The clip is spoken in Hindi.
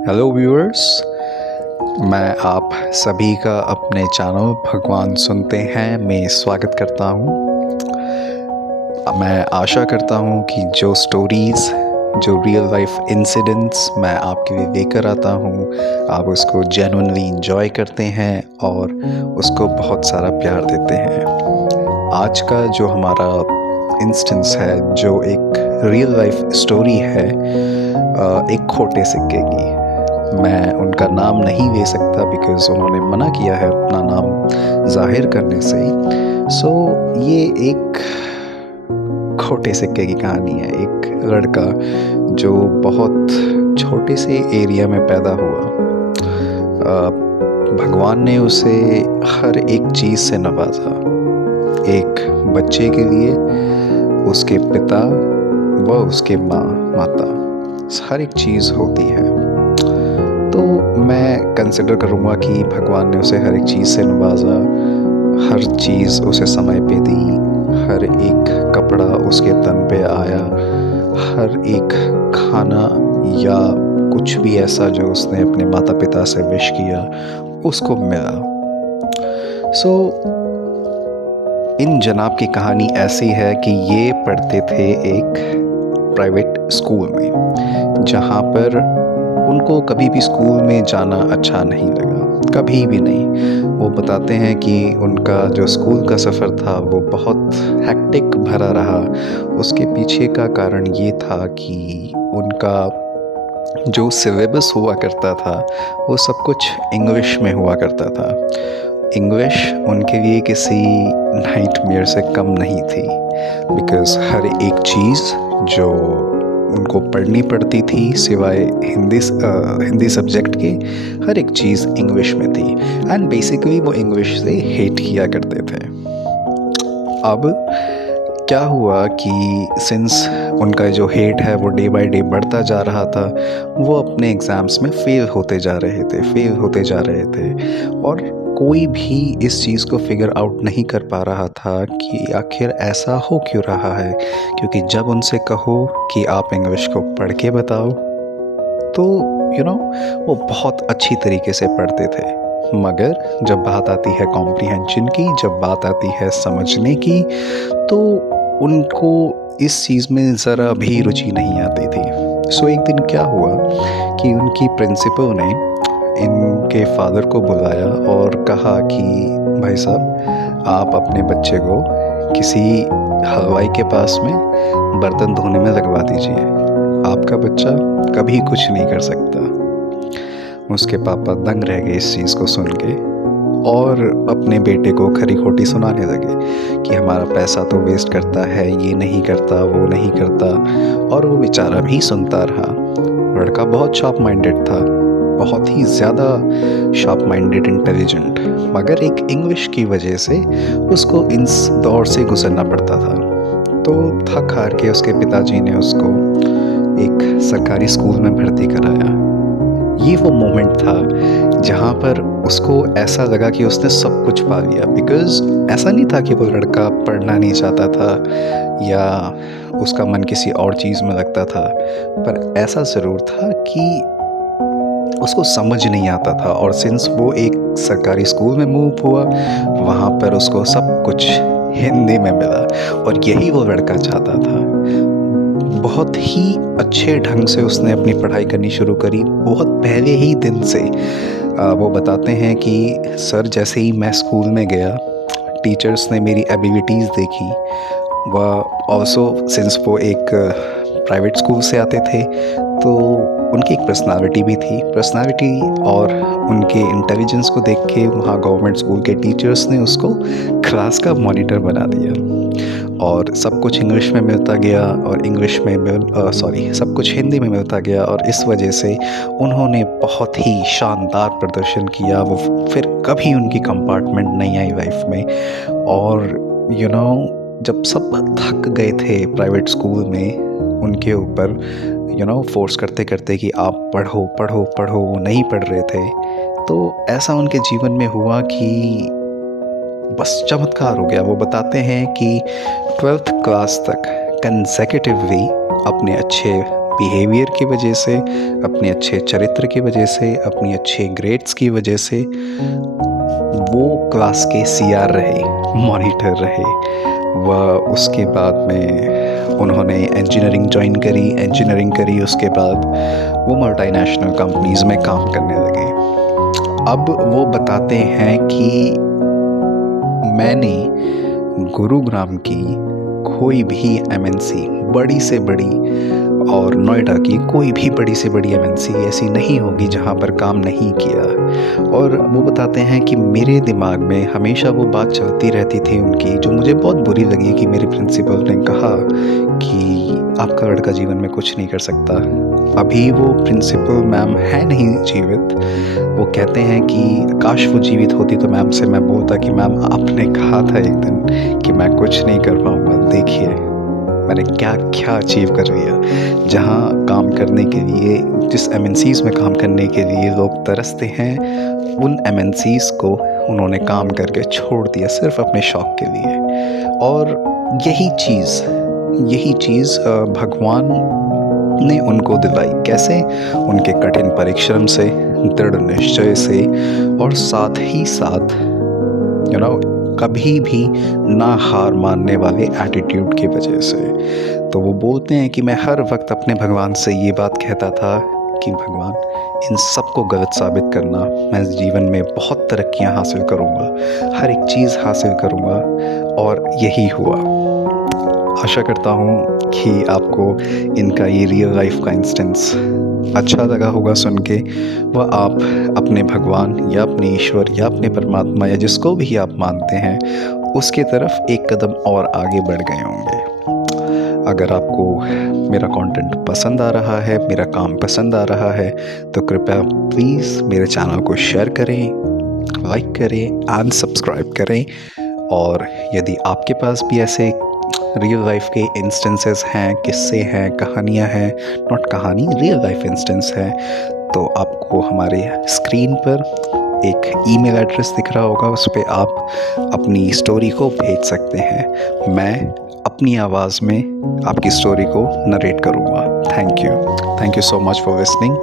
हेलो व्यूअर्स, मैं आप सभी का अपने चैनल भगवान सुनते हैं में स्वागत करता हूं। मैं आशा करता हूं कि जो स्टोरीज़, जो रियल लाइफ इंसिडेंट्स मैं आपके लिए लेकर आता हूं, आप उसको जेन्युइनली इंजॉय करते हैं और उसको बहुत सारा प्यार देते हैं। आज का जो हमारा इंस्टेंस है, जो एक रियल लाइफ स्टोरी है, एक खोटे सिक्के की। मैं उनका नाम नहीं ले सकता बिकॉज़ उन्होंने मना किया है अपना नाम ज़ाहिर करने से। सो ये एक खोटे सिक्के की कहानी है। एक लड़का जो बहुत छोटे से एरिया में पैदा हुआ, भगवान ने उसे हर एक चीज़ से नवाजा। एक बच्चे के लिए उसके पिता व उसके माता हर एक चीज़ होती है। तो मैं कंसिडर करूँगा कि भगवान ने उसे हर एक चीज़ से नवाजा, हर चीज़ उसे समय पे दी, हर एक कपड़ा उसके तन पे आया, हर एक खाना या कुछ भी ऐसा जो उसने अपने माता पिता से विश किया उसको मिला। सो इन जनाब की कहानी ऐसी है कि ये पढ़ते थे एक प्राइवेट स्कूल में, जहाँ पर उनको कभी भी स्कूल में जाना अच्छा नहीं लगा, कभी भी नहीं। वो बताते हैं कि उनका जो स्कूल का सफ़र था वो बहुत हेक्टिक भरा रहा। उसके पीछे का कारण ये था कि उनका जो सिलेबस हुआ करता था वो सब कुछ इंग्लिश में हुआ करता था। इंग्लिश उनके लिए किसी नाइटमेयर से कम नहीं थी, बिकॉज़ हर एक चीज़ जो उनको पढ़नी पड़ती थी सिवाय हिंदी सब्जेक्ट के, हर एक चीज़ इंग्लिश में थी। एंड बेसिकली वो इंग्लिश से हेट किया करते थे। अब क्या हुआ कि सिंस उनका जो हेट है वो डे बाय डे बढ़ता जा रहा था, वो अपने एग्ज़ाम्स में फ़ेल होते जा रहे थे और कोई भी इस चीज़ को फिगर आउट नहीं कर पा रहा था कि आखिर ऐसा हो क्यों रहा है। क्योंकि जब उनसे कहो कि आप इंग्लिश को पढ़ के बताओ, तो वो बहुत अच्छी तरीके से पढ़ते थे, मगर जब बात आती है कॉम्प्रिहेंशन की, जब बात आती है समझने की, तो उनको इस चीज़ में ज़रा भी रुचि नहीं आती थी। सो एक दिन क्या हुआ कि उनकी प्रिंसिपल ने इनके फादर को बुलाया और कहा कि भाई साहब, आप अपने बच्चे को किसी हलवाई के पास में बर्तन धोने में लगवा दीजिए। आपका बच्चा कभी कुछ नहीं कर सकता। उसके पापा दंग रह गए इस चीज़ को सुन के और अपने बेटे को खरी खोटी सुनाने लगे कि हमारा पैसा तो वेस्ट करता है, ये नहीं करता, वो नहीं करता। और वो बेचारा भी सुनता रहा। लड़का बहुत शार्प माइंडेड था, बहुत ही ज़्यादा शार्प माइंडेड, इंटेलिजेंट, मगर एक इंग्लिश की वजह से उसको इस दौर से गुजरना पड़ता था। तो थक हार के उसके पिताजी ने उसको एक सरकारी स्कूल में भर्ती कराया। ये वो मोमेंट था जहाँ पर उसको ऐसा लगा कि उसने सब कुछ पा लिया। बिकॉज़ ऐसा नहीं था कि वो लड़का पढ़ना नहीं चाहता था या उसका मन किसी और चीज़ में लगता था, पर ऐसा ज़रूर था कि उसको समझ नहीं आता था। और सिंस वो एक सरकारी स्कूल में मूव हुआ, वहाँ पर उसको सब कुछ हिंदी में मिला और यही वो लड़का चाहता था। बहुत ही अच्छे ढंग से उसने अपनी पढ़ाई करनी शुरू करी, बहुत पहले ही दिन से। वो बताते हैं कि सर, जैसे ही मैं स्कूल में गया, टीचर्स ने मेरी एबिलिटीज़ देखी। वह ऑल्सो सिंस वो एक प्राइवेट स्कूल से आते थे, तो उनकी एक पर्सनालिटी भी थी। पर्सनालिटी और उनके इंटेलिजेंस को देख के वहाँ गवर्नमेंट स्कूल के टीचर्स ने उसको क्लास का मॉनिटर बना दिया। और सब कुछ इंग्लिश में मिलता गया और सब कुछ हिंदी में मिलता गया। और इस वजह से उन्होंने बहुत ही शानदार प्रदर्शन किया। वो फिर कभी उनकी कंपार्टमेंट नहीं आई लाइफ में। और जब सब थक गए थे प्राइवेट स्कूल में उनके ऊपर फोर्स करते करते कि आप पढ़ो पढ़ो पढ़ो, वो नहीं पढ़ रहे थे, तो ऐसा उनके जीवन में हुआ कि बस चमत्कार हो गया। वो बताते हैं कि 12th क्लास तक कंसेक्यूटिवली अपने अच्छे बिहेवियर की वजह से, अपने अच्छे चरित्र की वजह से, अपनी अच्छे ग्रेड्स की वजह से वो क्लास के सीआर रहे, मॉनिटर रहे। वह उसके बाद में उन्होंने इंजीनियरिंग ज्वाइन करी, इंजीनियरिंग करी उसके बाद वो मल्टीनेशनल कंपनीज़ में काम करने लगे। अब वो बताते हैं कि मैंने गुरुग्राम की कोई भी एमएनसी, बड़ी से बड़ी, और नोएडा की कोई भी बड़ी से बड़ी एमएनसी ऐसी नहीं होगी जहाँ पर काम नहीं किया। और वो बताते हैं कि मेरे दिमाग में हमेशा वो बात चलती रहती थी उनकी, जो मुझे बहुत बुरी लगी, कि मेरे प्रिंसिपल ने कहा कि आपका लड़का जीवन में कुछ नहीं कर सकता। अभी वो प्रिंसिपल मैम है नहीं जीवित। वो कहते हैं कि काश वो जीवित होती तो मैम से मैं बोलता कि मैम आपने कहा था एक दिन कि मैं कुछ नहीं कर पाऊँगा, देखिए मैंने क्या क्या अचीव कर लिया। जहाँ काम करने के लिए, जिस एमएनसीज़ में काम करने के लिए लोग तरसते हैं, उन एमएनसीज़ को उन्होंने काम करके छोड़ दिया सिर्फ अपने शौक़ के लिए। और यही चीज़ भगवान ने उनको दिलाई। कैसे? उनके कठिन परिश्रम से, दृढ़ निश्चय से, और साथ ही साथ कभी भी ना हार मानने वाले एटीट्यूड की वजह से। तो वो बोलते हैं कि मैं हर वक्त अपने भगवान से ये बात कहता था कि भगवान, इन सबको गलत साबित करना, मैं जीवन में बहुत तरक्कियां हासिल करूंगा, हर एक चीज़ हासिल करूंगा। और यही हुआ। आशा करता हूँ कि आपको इनका ये रियल लाइफ का इंस्टेंस अच्छा लगा होगा सुन के। वह आप अपने भगवान या अपने ईश्वर या अपने परमात्मा या जिसको भी आप मानते हैं, उसके तरफ एक कदम और आगे बढ़ गए होंगे। अगर आपको मेरा कंटेंट पसंद आ रहा है, मेरा काम पसंद आ रहा है, तो कृपया प्लीज़ मेरे चैनल को शेयर करें, लाइक करें एंड सब्सक्राइब करें। और यदि आपके पास भी ऐसे रियल लाइफ के इंस्टेंसेस हैं, किस्से हैं, कहानियाँ हैं, नॉट कहानी, रियल लाइफ इंस्टेंस है, तो आपको हमारे स्क्रीन पर एक ईमेल एड्रेस दिख रहा होगा, उस पर आप अपनी स्टोरी को भेज सकते हैं। मैं अपनी आवाज़ में आपकी स्टोरी को नरेट करूँगा। Thank you so much for listening.